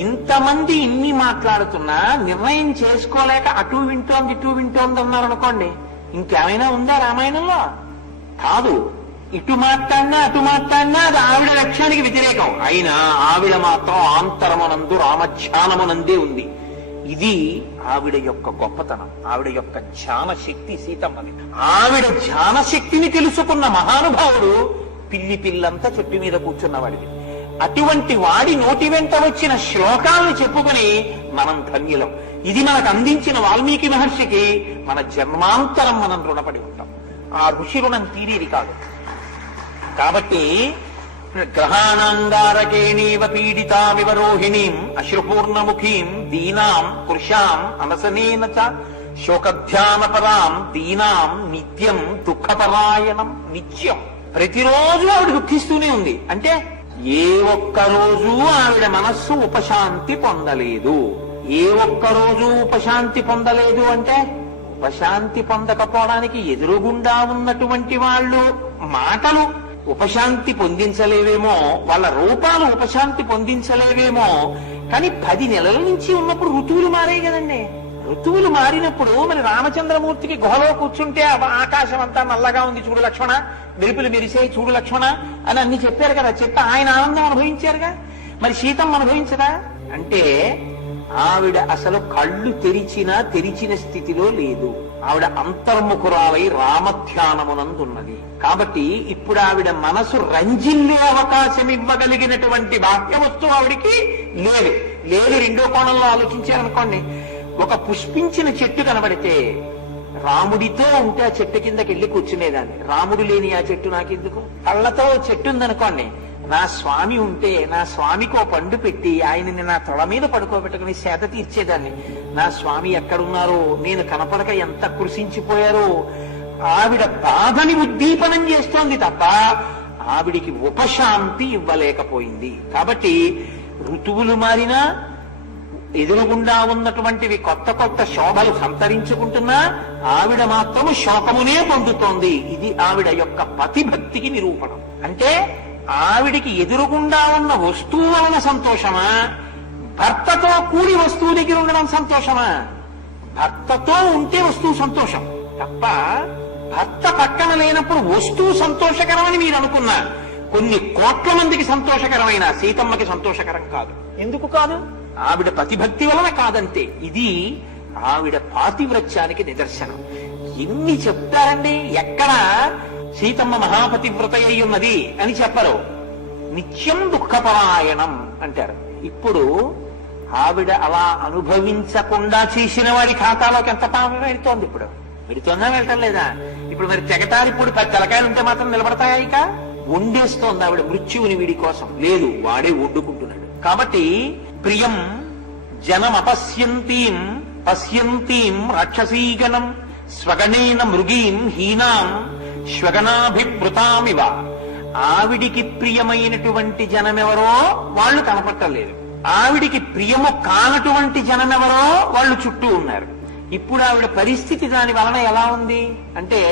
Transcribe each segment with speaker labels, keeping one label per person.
Speaker 1: ఇంతమంది ఇన్ని మాట్లాడుతున్నా నిర్ణయం చేసుకోలేక అటు వింటోంది ఇటు వింటోంది అన్నారు అనుకోండి ఇంకేమైనా ఉందా రామాయణంలో? కాదు. ఇటు మాట్లాడినా అటు మాట్లాడినా అది ఆవిడ లక్ష్యానికి వ్యతిరేకం. అయినా ఆవిడ మాత్రం ఆంతరమునందు రామధ్యానమునందే ఉంది. ఇది ఆవిడ యొక్క గొప్పతనం ఆవిడ యొక్క ధ్యాన శక్తి సీతమ్మది. ఆవిడ ధ్యాన శక్తిని తెలుసుకున్న మహానుభావుడు పిల్లి పిల్లంతా చెట్టు మీద కూర్చున్నవాడిది అటువంటి వాడి నోటి వెంట వచ్చిన శ్లోకాలను చెప్పుకుని మనం ధన్యులం. ఇది మనకు అందించిన వాల్మీకి మహర్షికి మన జన్మాంతరం మనం రుణపడి ఉంటాం. ఆ ఋషి రుణం తీరేది కాదు. కాబట్టి గ్రహాణాంగారకేణీవ పీడితామివ రోహిణీం అశ్రుపూర్ణముఖీం దీనాం కృషాం అనసనేన చ శోకధ్యానపరాం దీనాం నిత్యం దుఃఖపరాయణం నిత్యం. ప్రతిరోజు ఆవిడ దుఃఖిస్తూనే ఉంది. అంటే ఏ ఒక్కరోజు ఆవిడ మనస్సు ఉపశాంతి పొందలేదు. ఏ ఒక్క రోజు ఉపశాంతి పొందలేదు అంటే ఉపశాంతి పొందకపోవడానికి ఎదురుగుండా ఉన్నటువంటి వాళ్ళు మాటలు ఉపశాంతి పొందించలేవేమో వాళ్ళ రూపాలు ఉపశాంతి పొందించలేవేమో కానీ పది నెలల నుంచి ఉన్నప్పుడు ఋతువులు మారాయి కదండి. ఋతువులు మారినప్పుడు మరి రామచంద్రమూర్తికి గుహలో కూర్చుంటే ఆకాశం అంతా నల్లగా ఉంది చూడు లక్ష్మణ. వెలుపులు మెరిసే చూడు లక్ష్మణ అని అన్ని చెప్పారు కదా. చెప్పి ఆయన ఆనందం అనుభవించారుగా? మరి సీతం అనుభవించదా? అంటే ఆవిడ అసలు కళ్ళు తెరిచినా తెరిచిన స్థితిలో లేదు. ఆవిడ అంతర్ముఖురాలై రామధ్యానమునందున్నది. కాబట్టి ఇప్పుడు ఆవిడ మనసు రంజిల్లే అవకాశం ఇవ్వగలిగినటువంటి బాహ్య వస్తువు ఆవిడికి లేదు. లేదు రెండో కోణంలో ఆలోచించారనుకోండి. ఒక పుష్పించిన చెట్టు కనబడితే రాముడితో ఉంటే ఆ చెట్టు కిందకి వెళ్ళి కూర్చునేదాన్ని. రాముడు లేని ఆ చెట్టు నాకెందుకు? కళ్ళతో చెట్టు ఉందనుకోండి. నా స్వామి ఉంటే నా స్వామికి ఓ పండు పెట్టి ఆయనని నా తల మీద పడుకోబెట్టుకుని సేద తీర్చేదాన్ని. నా స్వామి ఎక్కడున్నారో? నేను కనపడక ఎంత కృషించిపోయారో? ఆవిడ బాధని ఉద్దీపనం చేస్తోంది తప్ప ఆవిడికి ఉపశాంతి ఇవ్వలేకపోయింది. కాబట్టి ఋతువులు మారినా ఎదురుగుండా ఉన్నటువంటివి కొత్త కొత్త శోభలు సంతరించుకుంటున్నా ఆవిడ మాత్రము శోకమునే పొందుతోంది. ఇది ఆవిడ యొక్క పతిభక్తికి నిరూపణం. అంటే ఆవిడికి ఎదురుగుండా ఉన్న వస్తువు వలన సంతోషమా? భర్తతో కూడి వస్తువు దగ్గర ఉండడం సంతోషమా? భర్తతో ఉంటే వస్తువు సంతోషం. తప్ప భర్త పక్కన లేనప్పుడు వస్తువు సంతోషకరమని మీరు అనుకున్నారు కొన్ని కోట్ల మందికి సంతోషకరమైన సీతమ్మకి సంతోషకరం కాదు. ఎందుకు కాదు? ఆవిడ ప్రతిభక్తి వలన కాదంతే. ఇది ఆవిడ పాతివ్రత్యానికి నిదర్శనం. ఎన్ని చెప్తారండి? ఎక్కడ సీతమ్మ మహాపతివ్రత అయి ఉన్నది అని చెప్పరు. నిత్యం దుఃఖపరాయణం అంటారు. ఇప్పుడు ఆవిడ అలా అనుభవించకుండా చేసిన వాడి ఖాతాలోకి ఎంత పాపం వెళుతోంది ఇప్పుడు? వెళుతుందా వెళ్ళటం లేదా? ఇప్పుడు మరి తెగటారిప్పుడు పది తలకాయలు ఉంటే మాత్రం నిలబడతాయా ఇక? వండేస్తోంది ఆవిడ మృత్యువుని వీడి కోసం. లేదు వాడే వండుకుంటున్నాడు. కాబట్టి ప్రియం జనం అపశ్యంతీం పశ్యంతీం రాక్షసీగణం స్వగణేన మృగీం హీనాం శ్వగనాభివృతామివ ఆవిడికి ప్రియమైనటువంటి జనమెవరో వాళ్ళు కనపట్టలేదు. ఆవిడికి ప్రియము కానటువంటి జనమెవరో వాళ్ళు చుట్టూ ఉన్నారు. ఇప్పుడు ఆవిడ పరిస్థితి దాని వలన ఎలా ఉంది? అంటే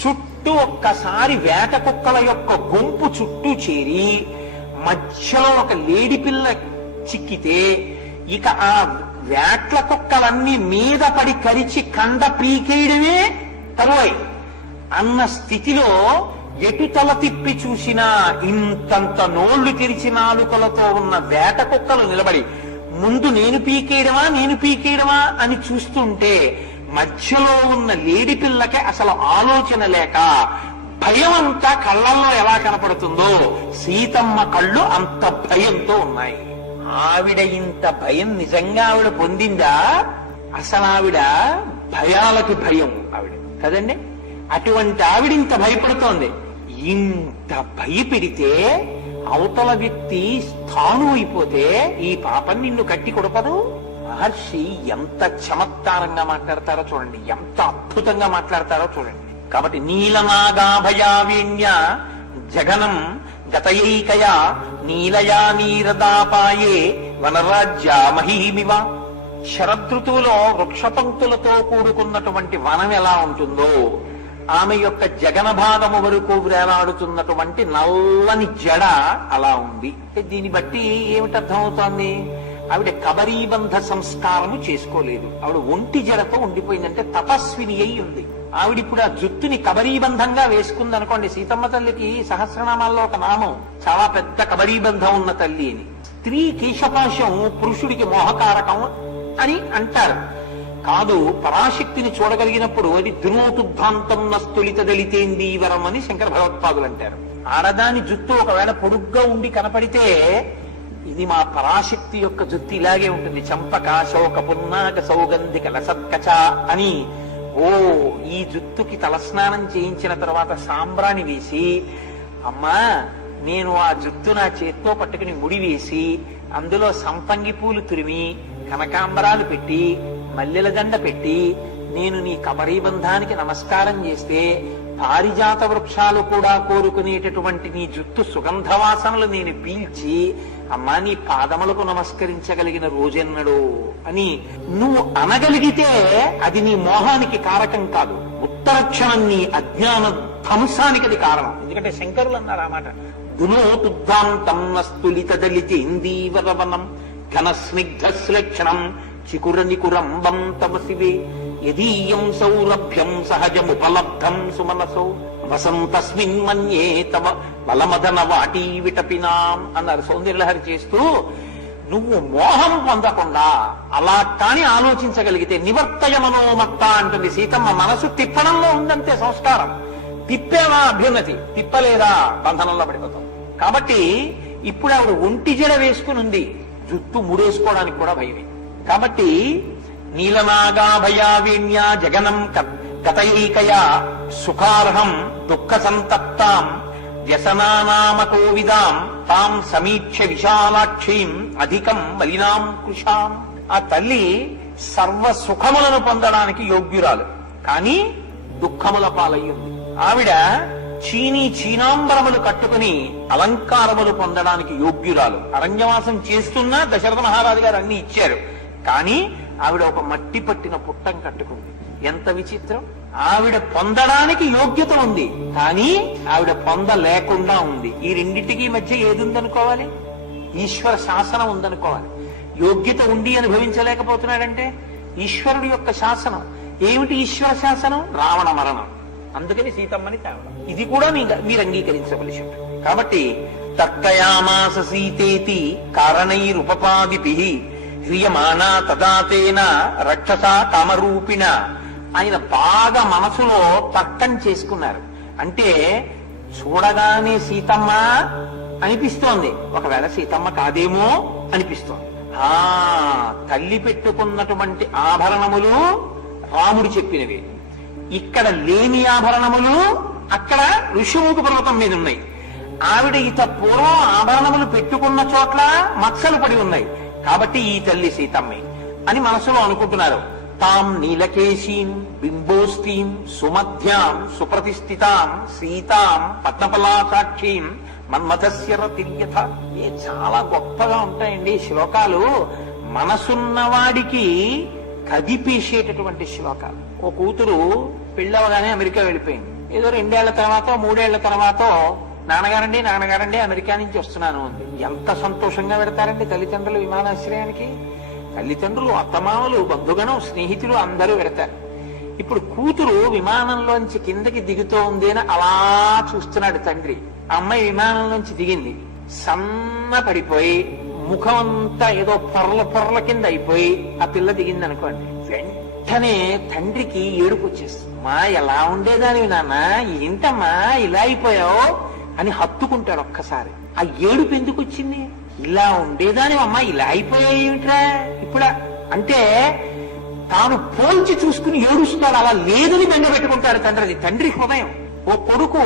Speaker 1: చుట్టూ ఒక్కసారి వేట కుక్కల యొక్క గుంపు చుట్టూ చేరి మధ్యలో ఒక లేడి పిల్ల చిక్కితే ఇక ఆ వేట్ల కుక్కలన్నీ మీద పడి కరిచి కండ పీకేయడమే తరువాయి. అన్న స్థితిలో ఎటు తల తిప్పి చూసినా ఇంతంత నోళ్ళు తెరిచి నాలుకలతో ఉన్న వేట కుక్కలు నిలబడి ముందు నేను పీకేయడమా నేను పీకేయడమా? అని చూస్తుంటే మధ్యలో ఉన్న లేడి పిల్లకి అసలు ఆలోచన లేక భయం అంతా కళ్ళల్లో ఎలా కనపడుతుందో సీతమ్మ కళ్ళు అంత భయంతో ఉన్నాయి. ఆవిడ ఇంత భయం నిజంగా ఆవిడ పొందిందా? అసలు ఆవిడ భయాలకి భయం ఆవిడ. కదండి? అటువంటి ఆవిడ ఇంత భయపడుతోంది. ఇంత భయపెడితే అవతల వ్యక్తి స్థాను అయిపోతే ఈ పాపం నిన్ను కట్టి కొడపదు? మహర్షి ఎంత చమత్కారంగా మాట్లాడతారో చూడండి. ఎంత అద్భుతంగా మాట్లాడతారో చూడండి. కాబట్టి నీలనాగాభయావీణ్య జగనం గతయైకయా నీలయా నీరదాపాయే వనరాజ్య శరదృతువులో వృక్షపంక్తులతో కూడుకున్నటువంటి వనం ఎలా ఉంటుందో ఆమె యొక్క జగన భాగము వరకు వేలాడుతున్నటువంటి నల్లని జడ అలా ఉంది. దీన్ని బట్టి ఏమిటి అర్థమవుతోంది ఆవిడ కబరీబంధ సంస్కారము చేసుకోలేదు. ఆవిడ ఒంటి జడతో ఉండిపోయిందంటే తపస్విని అయి ఉంది. ఆవిడ ఇప్పుడు ఆ జుత్తుని కబరీబంధంగా వేసుకుంది అనుకోండి సీతమ్మ తల్లికి సహస్రనామాల్లో ఒక నామం చాలా పెద్ద కబరీబంధం ఉన్న తల్లి అని. స్త్రీ కేశపాశం పురుషుడికి మోహకారకం అని అంటారు. కాదు పరాశక్తిని చూడగలిగినప్పుడు అది దునోతుద్ధాంతం నస్తులిత దళితేందీవరం అని శంకర భగవత్పాదులు అంటారు. ఆడదాని జుత్తు ఒకవేళ పొడుగ్గా ఉండి కనపడితే ఇది మా పరాశక్తి యొక్క జుత్తి ఇలాగే ఉంటుంది. చంపక శోక పున్నాక సౌగంధిక లసత్కచ అని ఓ ఈ జుత్తుకి తలస్నానం చేయించిన తర్వాత సాంబ్రాణి వేసి అమ్మా నేను ఆ జుత్తు నా చేత్తో పట్టుకుని ముడివేసి అందులో సంపంగి పూలు తురిమి కనకాంబరాలు పెట్టి మల్లెల దండ పెట్టి నేను నీ కమరీబంధానికి నమస్కారం చేస్తే పారిజాత వృక్షాలు కూడా కోరుకునేటటువంటి నీ జుత్తు సుగంధవాసనలు నేను పీల్చి అమ్మా నీ పాదములకు నమస్కరించగలిగిన రోజెన్నడు అని నువ్వు అనగలిగితే అది నీ మోహానికి కారకం కాదు. ఉత్తరక్షణం నీ అజ్ఞాన ధ్వంసానికి అది కారణం. ఎందుకంటే శంకరులు అన్నారు ఆ మాట. దునోతుద్ధాంతం నస్తులిత దళిత ఇందీవరవనం ఘన స్నిగ్ధ శ్లేక్షణం చికుర నికురంబం తమసివే యదీయం సౌరభ్యం సహజముపలబ్ధం సుమనసౌ వసంతస్మిన్ మన్యే తవ బలమదన వాటీ విటపినాం అన్నారు. సౌందర్యలహరి చేస్తూ నువ్వు మోహం పొందకుండా అలా కాని ఆలోచించగలిగితే నివర్తయ మనోమత్త అంటుంది సీతమ్మ. మనసు తిప్పడంలో ఉందంతే సంస్కారం. తిప్పేవా అభ్యున్నతి? తిప్పలేదా? బంధనంలో పడిపోతాం. కాబట్టి ఇప్పుడు ఆవిడ ఒంటి జడ వేసుకుని ఉంది. జుట్టు ముడేసుకోవడానికి కూడా భయమే. కాబట్టి నీలనాగాభయావీణ్య జగనం క- సుఖార్హం దుఃఖ సంతప్తాం వ్యసనానామకోవిదాం తాం సమీక్ష విశాలాక్షీం అధికం మలినాం కృషాం ఆ తల్లి సర్వ సుఖములను పొందడానికి యోగ్యురాలు. కానీ దుఃఖముల పాలయ్యింది. ఆవిడ చీనీ చీనాంబరములు కట్టుకుని అలంకారములు పొందడానికి యోగ్యురాలు. అరణ్యవాసం చేస్తున్నా దశరథ మహారాజు గారు అన్ని ఇచ్చారు. కానీ ఆవిడ ఒక మట్టి పట్టిన పుట్టం కట్టుకుంది. ఎంత విచిత్రం! ఆవిడ పొందడానికి యోగ్యత ఉంది. కానీ ఆవిడ పొందలేకుండా ఉంది. ఈ రెండింటికి మధ్య ఏది ఉందనుకోవాలి ఈశ్వర శాసనం ఉందనుకోవాలి. యోగ్యత ఉండి అనుభవించలేకపోతున్నాడంటే ఈశ్వరుడి యొక్క శాసనం. ఏమిటి ఈశ్వర శాసనం? రావణ మరణం. అందుకని సీతమ్మని తేవడం. ఇది కూడా మీరు అంగీకరించవలసి ఉంటుంది. కాబట్టి తత్తయామాస సీతేతి కారణైరుపపాదిపి హ్రియమానా తదాతేన రక్షసా కామరూపిణ ఆయన బాగా మనసులో తర్కం చేసుకున్నారు. అంటే చూడగానే సీతమ్మ అనిపిస్తోంది. ఒకవేళ సీతమ్మ కాదేమో అనిపిస్తోంది. ఆ తల్లి పెట్టుకున్నటువంటి ఆభరణములు రాముడు చెప్పినవి. ఇక్కడ లేని ఆభరణములు అక్కడ ఋషిముఖ పర్వతం మీద ఉన్నాయి. ఆవిడ ఇత పూర్వం ఆభరణములు పెట్టుకున్న చోట్ల మచ్చలు పడి ఉన్నాయి. కాబట్టి ఈ తల్లి సీతమ్మే అని మనసులో అనుకుంటున్నారు. తాం నీలకేశీం బింబోస్తీం సుమధ్యాం సుప్రతిష్ఠితాం సీతాం పద్మపలాసాక్షీం మన్మథస్య తిర్యథ ఏ చాలా గొప్పగా ఉంటాయండి శ్లోకాలు. మనసున్నవాడికి కదిపేసేటటువంటి శ్లోకాలు. ఓ కూతురు పెళ్ళవగానే అమెరికా వెళ్ళిపోయింది. ఏదో రెండేళ్ళ తర్వాత మూడేళ్ళ తర్వాత నాన్నగారండి నాన్నగారండి అమెరికా నుంచి వస్తున్నాను అంది. ఎంత సంతోషంగా పెడతారండి తల్లిదండ్రులు విమానాశ్రయానికి? తల్లిదండ్రులు అత్తమామలు బంధుగణం స్నేహితులు అందరూ పెడతారు ఇప్పుడు కూతురు విమానంలోంచి కిందకి దిగుతూ ఉంది అని అలా చూస్తున్నాడు తండ్రి. అమ్మాయి విమానంలోంచి దిగింది. సన్న పడిపోయి ముఖం అంతా ఏదో పొరల పొరల కింద అయిపోయి ఆ పిల్ల దిగింది అనుకోండి వెంటనే తండ్రికి ఏడుపు వచ్చేస్తుంది. మా ఎలా ఉండేదానివి నాన్న? ఏంటమ్మా? ఇలా అయిపోయావు? అని హత్తుకుంటాడు ఒక్కసారి. ఆ ఏడుపు ఎందుకు వచ్చింది? ఇలా ఉండేదాని అమ్మ ఇలా అయిపోయాయిట్రా ఇప్పుడా? ఇప్పుడు అంటే తాను పోల్చి చూసుకుని ఏడుస్తున్నాడు అలా లేదని బెంగ పెట్టుకుంటాడు తండ్రి అది తండ్రి హృదయం. ఓ కొడుకు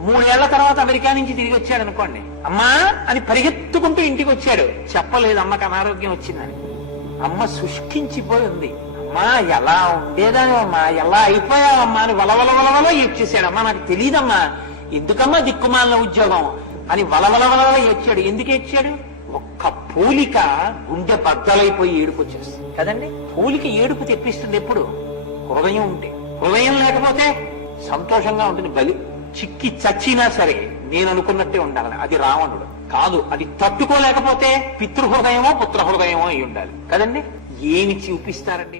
Speaker 1: మూడేళ్ళ తర్వాత అమెరికా నుంచి తిరిగి వచ్చాడు అనుకోండి. అమ్మా అని పరిగెత్తుకుంటూ ఇంటికి వచ్చాడు. చెప్పలేదు అమ్మకి అనారోగ్యం వచ్చిందని. అమ్మ శుష్కించిపోయి ఉంది. అమ్మా ఎలా ఉండేదాని అమ్మా? ఎలా అయిపోయావమ్మా అని వలవల వలవల ఏడ్చేశాడు. అమ్మా నాకు తెలియదమ్మా ఎందుకమ్మా దిక్కుమాలిన ఉద్యోగం? అని వలవల వలవల ఏడ్చాడు. ఎందుకు ఏడ్చాడు? ఒక్క పూలిక గుండె బద్దలైపోయి ఏడుపొచ్చేస్తుంది. కదండి? పూలిక ఏడుపు తెప్పిస్తుంది ఎప్పుడు? హృదయం ఉంటే. హృదయం లేకపోతే సంతోషంగా ఉంటుంది బలి. చిక్కి చచ్చినా సరే నేను అనుకున్నట్టే ఉండాలని. అది రావణుడు. కాదు అది తట్టుకోలేకపోతే పితృహృదయమో పుత్రహృదయమో అయి ఉండాలి. కదండి? ఏమి చూపిస్తారండి?